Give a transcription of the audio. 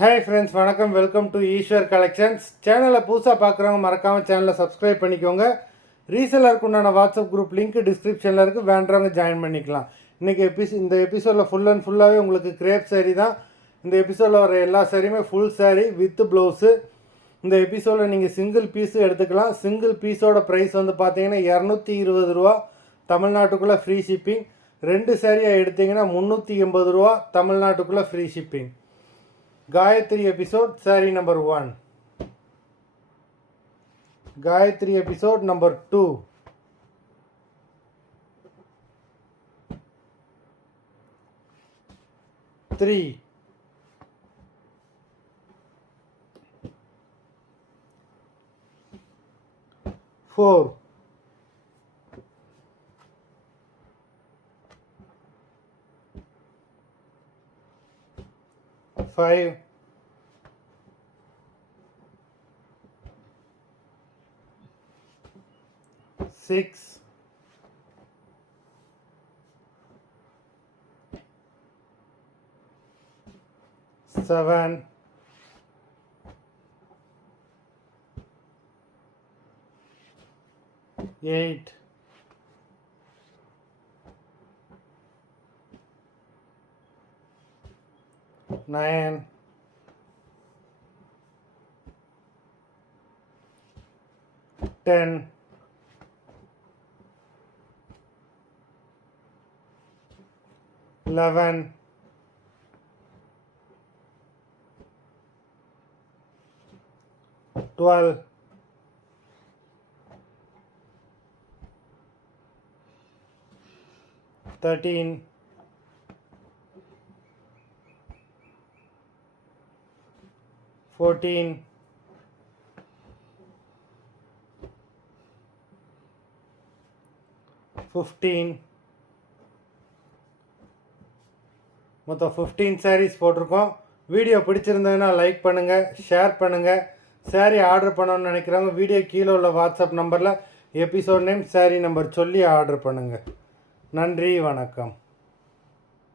Hi friends, வணக்கம். Welcome to Eswar collections. சேனலை புதுசாக பார்க்குறவங்க மறக்காமல் சேனலை சப்ஸ்கிரைப் பண்ணிக்கோங்க. ரீசெலருக்கு உண்டான வாட்ஸ்அப் குரூப் லிங்க் டிஸ்கிரிப்ஷனில் இருக்குது, வேண்டவங்க ஜாயின் பண்ணிக்கலாம். இன்றைக்கி இந்த எபிசோடில் ஃபுல் அண்ட் ஃபுல்லாகவே உங்களுக்கு கிரேப் சாரீ தான். இந்த எபிசோடில் வர எல்லா சாரியுமே ஃபுல் சாரீ வித் ப்ளவுஸு. இந்த எபிசோடில் நீங்கள் சிங்கிள் பீஸு எடுத்துக்கலாம். சிங்கிள் பீஸோட ப்ரைஸ் வந்து பார்த்தீங்கன்னா 220 ரூபா, தமிழ்நாட்டுக்குள்ளே ஃப்ரீ ஷிப்பிங். 2 சாரியாக எடுத்திங்கன்னா 380 ரூபா, தமிழ்நாட்டுக்குள்ளே free shipping. Gayatri episode saree number 1. Gayatri episode number 2. Three. 4. 5. 6. 7. 8. 9. 10. 11. 12. 13. 14. 15. மொத்தம் 15 சாரீஸ் போட்டிருக்கோம். வீடியோ பிடிச்சிருந்ததுன்னா லைக் பண்ணுங்கள், ஷேர் பண்ணுங்கள். சாரீ ஆர்டர் பண்ணணும்னு நினைக்கிறவங்க வீடியோ கீழே உள்ள வாட்ஸ்அப் நம்பரில் எபிசோட் நேம், சாரீ நம்பர் சொல்லி ஆர்டர் பண்ணுங்கள். நன்றி, வணக்கம்.